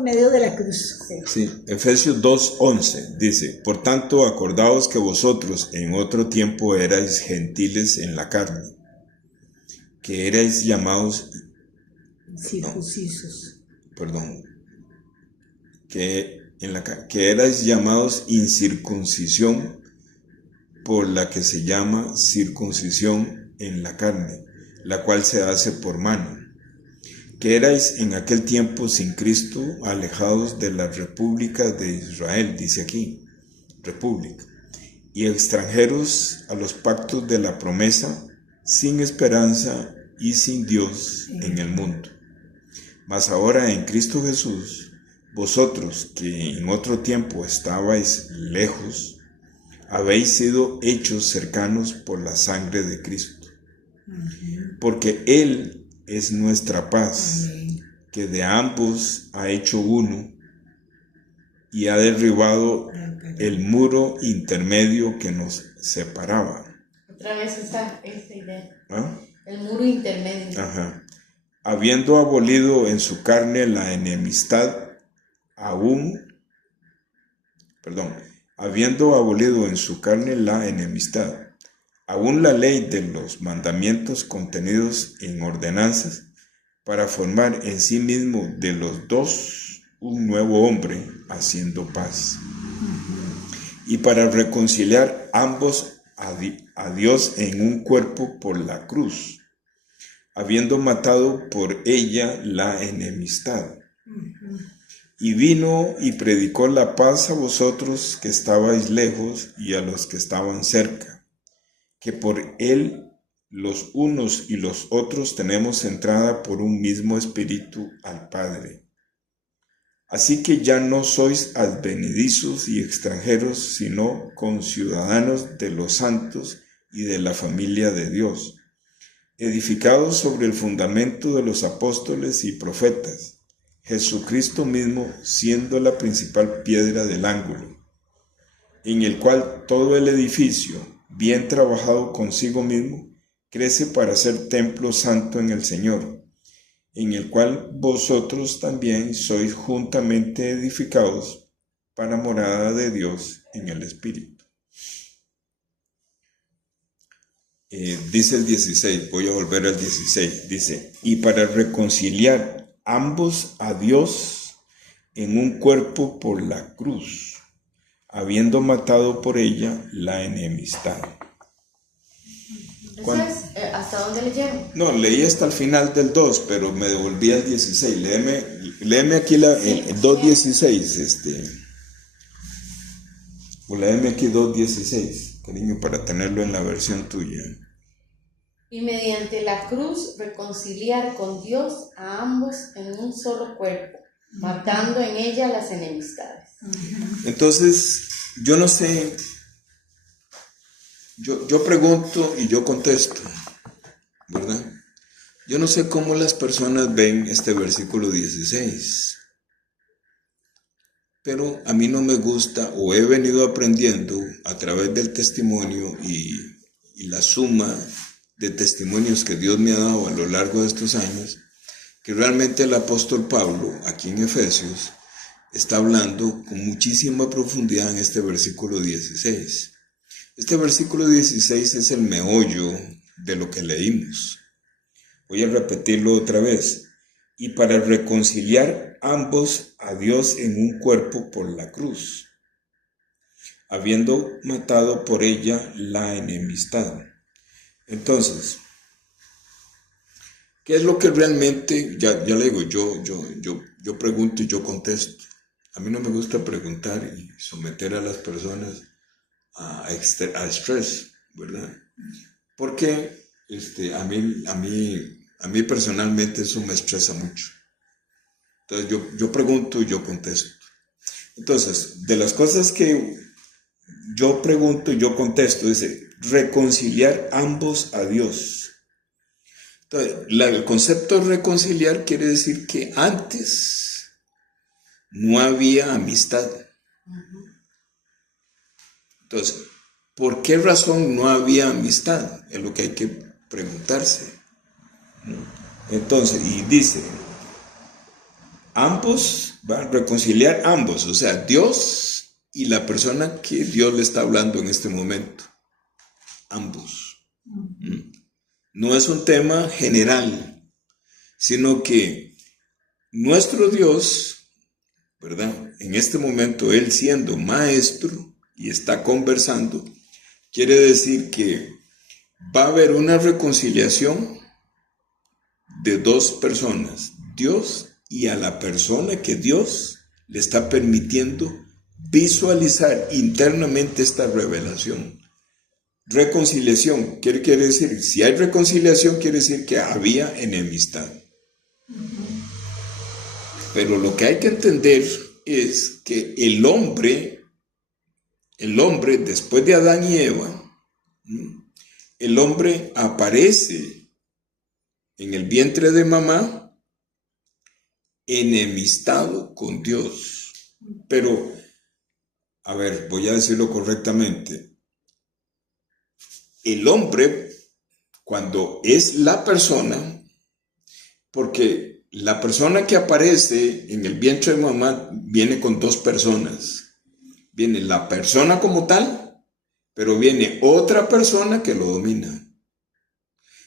Por medio de la cruz. Sí, Efesios 2:11 dice: por tanto, acordaos que vosotros en otro tiempo erais gentiles en la carne, que erais llamados Circuncisos. Que erais llamados incircuncisión, por la que se llama circuncisión en la carne, la cual se hace por mano. Que erais en aquel tiempo sin Cristo, alejados de la república de Israel, dice aquí, república, y extranjeros a los pactos de la promesa, sin esperanza y sin Dios en el mundo. Mas ahora en Cristo Jesús, vosotros que en otro tiempo estabais lejos, habéis sido hechos cercanos por la sangre de Cristo. Porque Él es nuestra paz, que de ambos ha hecho uno y ha derribado el muro intermedio que nos separaba. Otra vez esta idea. ¿Ah? El muro intermedio. Ajá. Habiendo abolido en su carne la enemistad, habiendo abolido en su carne la enemistad, aún la ley de los mandamientos contenidos en ordenanzas, para formar en sí mismo de los dos un nuevo hombre, haciendo paz, y para reconciliar ambos a Dios en un cuerpo por la cruz, habiendo matado por ella la enemistad. Y vino y predicó la paz a vosotros que estabais lejos y a los que estaban cerca, que por él los unos y los otros tenemos entrada por un mismo espíritu al Padre. Así que ya no sois advenedizos y extranjeros, sino conciudadanos de los santos y de la familia de Dios, edificados sobre el fundamento de los apóstoles y profetas, Jesucristo mismo siendo la principal piedra del ángulo, en el cual todo el edificio, bien trabajado consigo mismo, crece para ser templo santo en el Señor, en el cual vosotros también sois juntamente edificados para morada de Dios en el Espíritu. Dice el 16, voy a volver al 16, dice: y para reconciliar ambos a Dios en un cuerpo por la cruz, habiendo matado por ella la enemistad. ¿Hasta dónde leyeron? No, leí hasta el final del 2, pero me devolví al 16. Léeme aquí el 2.16, o léeme aquí 2.16, cariño, para tenerlo en la versión tuya. Y mediante la cruz reconciliar con Dios a ambos en un solo cuerpo, matando en ella las enemistades. Entonces, yo no sé, yo pregunto y yo contesto, ¿verdad? Yo no sé cómo las personas ven este versículo 16, pero a mí no me gusta, o he venido aprendiendo a través del testimonio y la suma de testimonios que Dios me ha dado a lo largo de estos años, que realmente el apóstol Pablo, aquí en Efesios, está hablando con muchísima profundidad en este versículo 16. Este versículo 16 es el meollo de lo que leímos. Voy a repetirlo otra vez. Y para reconciliar ambos a Dios en un cuerpo por la cruz, habiendo matado por ella la enemistad. Entonces, ¿qué es lo que realmente, ya le digo, yo pregunto y yo contesto? A mí no me gusta preguntar y someter a las personas a estrés, ¿verdad? Porque a mí personalmente eso me estresa mucho. Entonces yo pregunto y yo contesto. Entonces, de las cosas que yo pregunto y yo contesto, dice, reconciliar ambos a Dios. Entonces, el concepto de reconciliar quiere decir que antes no había amistad. Entonces, ¿por qué razón no había amistad? Es lo que hay que preguntarse. Entonces, y dice, Ambos, va a reconciliar ambos, o sea, Dios y la persona que Dios le está hablando en este momento. Ambos. No es un tema general, sino que nuestro Dios, ¿verdad? En este momento, Él siendo maestro y está conversando, quiere decir que va a haber una reconciliación de dos personas, Dios y a la persona que Dios le está permitiendo visualizar internamente esta revelación. Reconciliación, ¿qué quiere decir? Si hay reconciliación, quiere decir que había enemistad. Pero lo que hay que entender es que el hombre, después de Adán y Eva, el hombre aparece en el vientre de mamá enemistado con Dios. Pero, a ver, voy a decirlo correctamente. El hombre, cuando es la persona, porque la persona que aparece en el vientre de mamá viene con dos personas. Viene la persona como tal, pero viene otra persona que lo domina.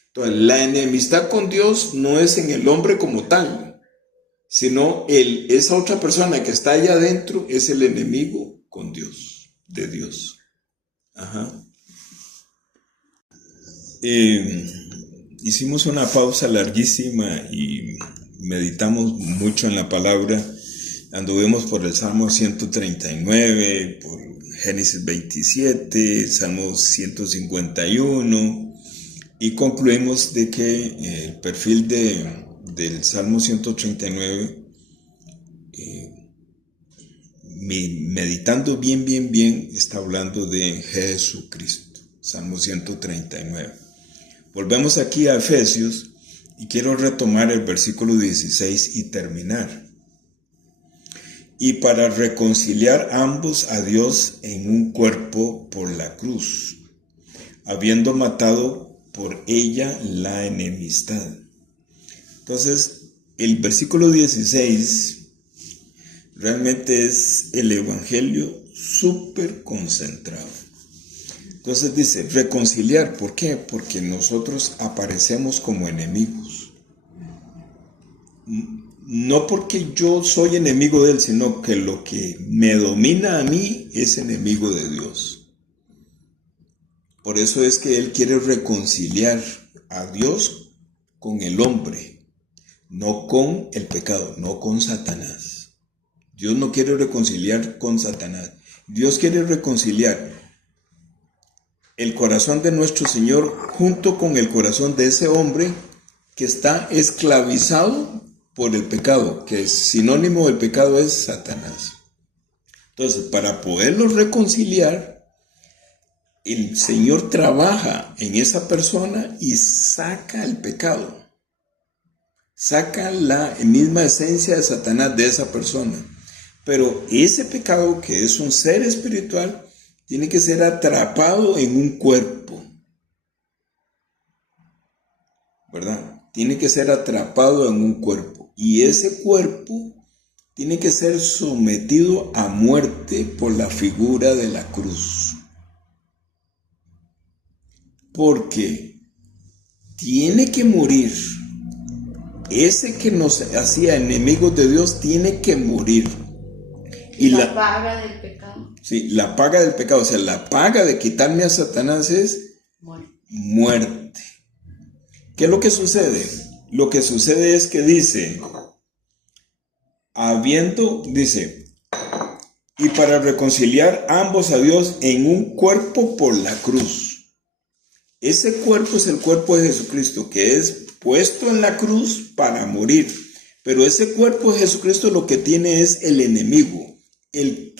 Entonces, la enemistad con Dios no es en el hombre como tal, sino esa otra persona que está allá adentro es el enemigo con Dios, de Dios. Ajá. Hicimos una pausa larguísima y meditamos mucho en la palabra. Anduvimos por el Salmo 139, por Génesis 27, Salmo 151 y concluimos de que el perfil del Salmo 139, meditando bien, está hablando de Jesucristo. Salmo 139. Volvemos aquí a Efesios y quiero retomar el versículo 16 y terminar. Y para reconciliar ambos a Dios en un cuerpo por la cruz, habiendo matado por ella la enemistad. Entonces, el versículo 16 realmente es el evangelio súper concentrado. Entonces dice, reconciliar, ¿por qué? Porque nosotros aparecemos como enemigos. No porque yo soy enemigo de él, sino que lo que me domina a mí es enemigo de Dios. Por eso es que él quiere reconciliar a Dios con el hombre, no con el pecado, no con Satanás. Dios no quiere reconciliar con Satanás. Dios quiere reconciliar el corazón de nuestro Señor junto con el corazón de ese hombre que está esclavizado por el pecado, que es sinónimo del pecado es Satanás. Entonces, para poderlo reconciliar, el Señor trabaja en esa persona y saca el pecado, saca la misma esencia de Satanás de esa persona. Pero ese pecado, que es un ser espiritual, tiene que ser atrapado en un cuerpo, ¿verdad? Tiene que ser atrapado en un cuerpo. Y ese cuerpo tiene que ser sometido a muerte por la figura de la cruz. Porque tiene que morir. Ese que nos hacía enemigos de Dios tiene que morir. Y la paga del pecado. Sí, la paga del pecado, o sea, la paga de quitarme a Satanás es muerte. ¿Qué es lo que sucede? Lo que sucede es que dice, y para reconciliar ambos a Dios en un cuerpo por la cruz. Ese cuerpo es el cuerpo de Jesucristo, que es puesto en la cruz para morir. Pero ese cuerpo de Jesucristo lo que tiene es el enemigo. El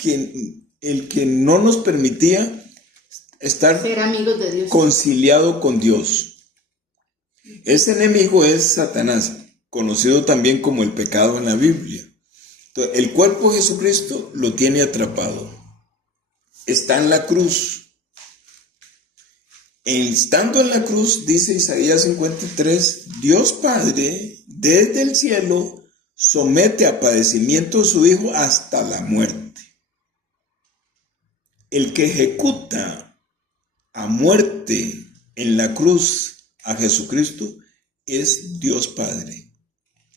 que no nos permitía estar ser amigos de Dios, conciliado con Dios. Ese enemigo es Satanás, conocido también como el pecado en la Biblia. Entonces, el cuerpo de Jesucristo lo tiene atrapado. Está en la cruz. Estando en la cruz, dice Isaías 53, Dios Padre, desde el cielo, somete a padecimiento a su Hijo hasta la muerte. El que ejecuta a muerte en la cruz a Jesucristo es Dios Padre.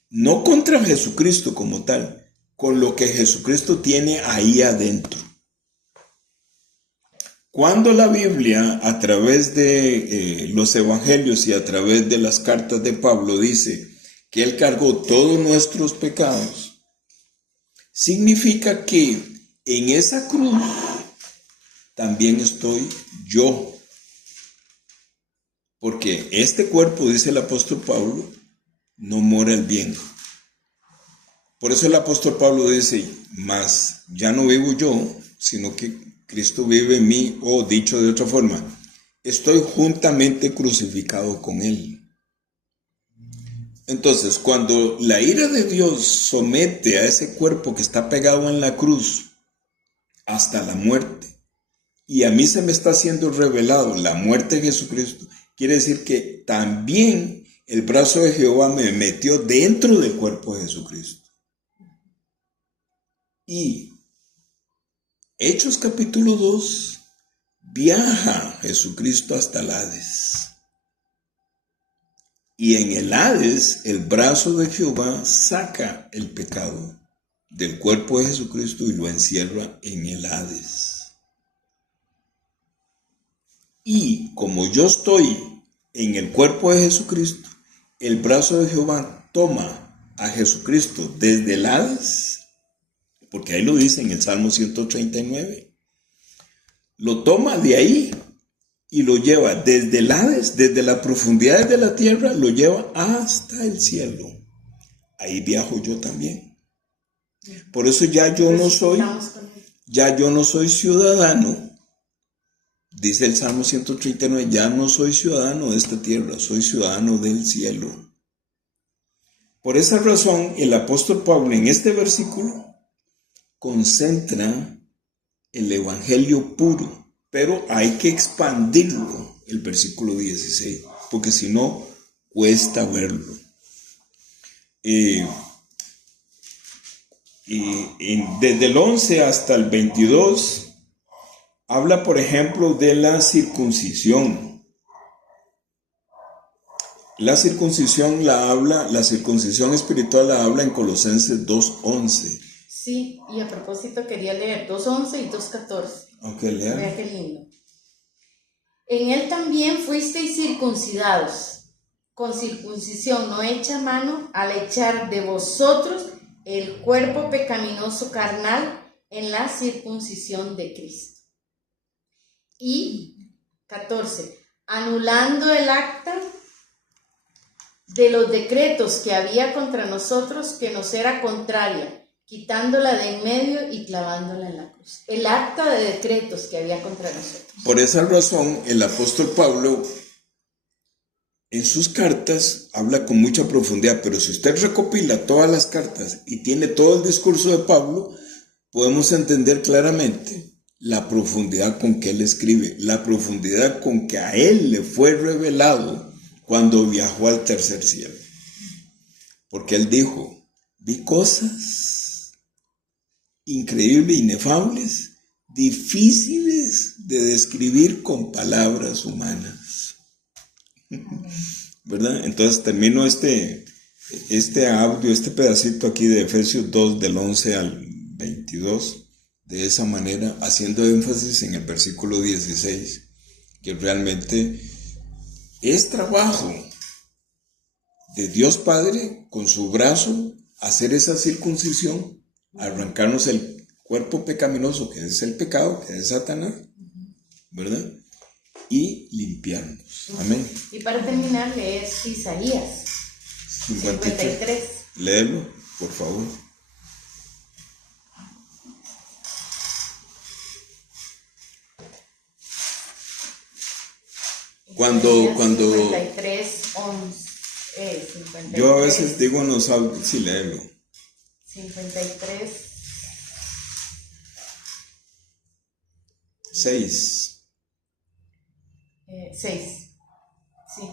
No contra Jesucristo como tal, con lo que Jesucristo tiene ahí adentro. Cuando la Biblia, a través de los evangelios y a través de las cartas de Pablo, dice que Él cargó todos nuestros pecados, significa que en esa cruz también estoy yo. Porque este cuerpo, dice el apóstol Pablo, no mora el bien. Por eso el apóstol Pablo dice, mas ya no vivo yo, sino que Cristo vive en mí, o dicho de otra forma, estoy juntamente crucificado con Él. Entonces, cuando la ira de Dios somete a ese cuerpo que está pegado en la cruz hasta la muerte, y a mí se me está siendo revelado la muerte de Jesucristo, quiere decir que también el brazo de Jehová me metió dentro del cuerpo de Jesucristo. Y Hechos capítulo 2, viaja Jesucristo hasta el Hades. Y en el Hades, el brazo de Jehová saca el pecado del cuerpo de Jesucristo y lo encierra en el Hades. Y como yo estoy en el cuerpo de Jesucristo, el brazo de Jehová toma a Jesucristo desde el Hades, porque ahí lo dice en el Salmo 139, lo toma de ahí y lo lleva desde el Hades, desde las profundidades de la tierra, lo lleva hasta el cielo. Ahí viajo yo también. Por eso ya yo no soy ciudadano, dice el Salmo 139, ya no soy ciudadano de esta tierra, soy ciudadano del cielo. Por esa razón, el apóstol Pablo en este versículo concentra el evangelio puro, pero hay que expandirlo, el versículo 16, porque si no, cuesta verlo. Desde el 11 hasta el 22, habla, por ejemplo, de la circuncisión. La circuncisión espiritual la habla en Colosenses 2:11. Sí, y a propósito quería leer 2:11 y 2:14. Okay, lea. Vea qué lindo. En él también fuisteis circuncidados, con circuncisión no hecha a mano, al echar de vosotros el cuerpo pecaminoso carnal en la circuncisión de Cristo. Y 14. Anulando el acta de los decretos que había contra nosotros, que nos era contraria, quitándola de en medio y clavándola en la cruz. El acta de decretos que había contra nosotros. Por esa razón, el apóstol Pablo en sus cartas habla con mucha profundidad, pero si usted recopila todas las cartas y tiene todo el discurso de Pablo, podemos entender claramente la profundidad con que él escribe, la profundidad con que a él le fue revelado cuando viajó al tercer cielo. Porque él dijo, vi cosas increíbles, inefables, difíciles de describir con palabras humanas. ¿Verdad? Entonces termino este audio, este pedacito aquí de Efesios 2 del 11 al 22 de esa manera, haciendo énfasis en el versículo 16, que realmente es trabajo de Dios Padre con su brazo hacer esa circuncisión, arrancarnos el cuerpo pecaminoso que es el pecado, que es Satanás, ¿verdad? Y limpiarnos. Amén. Y para terminar, lees Isaías 53. Léelo, por favor. Cuando 53, 11, 53. Yo a veces digo en los audios, sí, léelo. 53. 6. 6. Sí.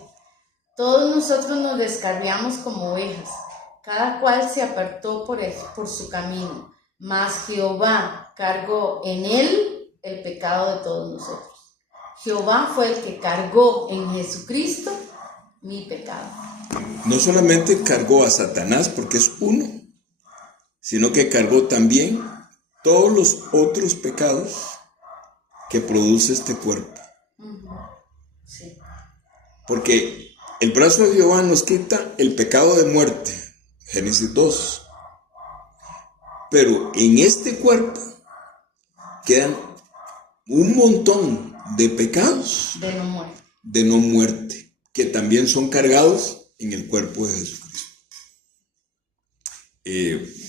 Todos nosotros nos descarriamos como ovejas, cada cual se apartó por su camino, mas Jehová cargó en él el pecado de todos nosotros. Jehová fue el que cargó en Jesucristo mi pecado. No solamente cargó a Satanás porque es uno, sino que cargó también todos los otros pecados que produce este cuerpo. Sí. Porque el brazo de Jehová nos quita el pecado de muerte, Génesis 2. Pero en este cuerpo quedan un montón de pecados de no muerte, que también son cargados en el cuerpo de Jesucristo.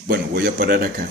Bueno, voy a parar acá.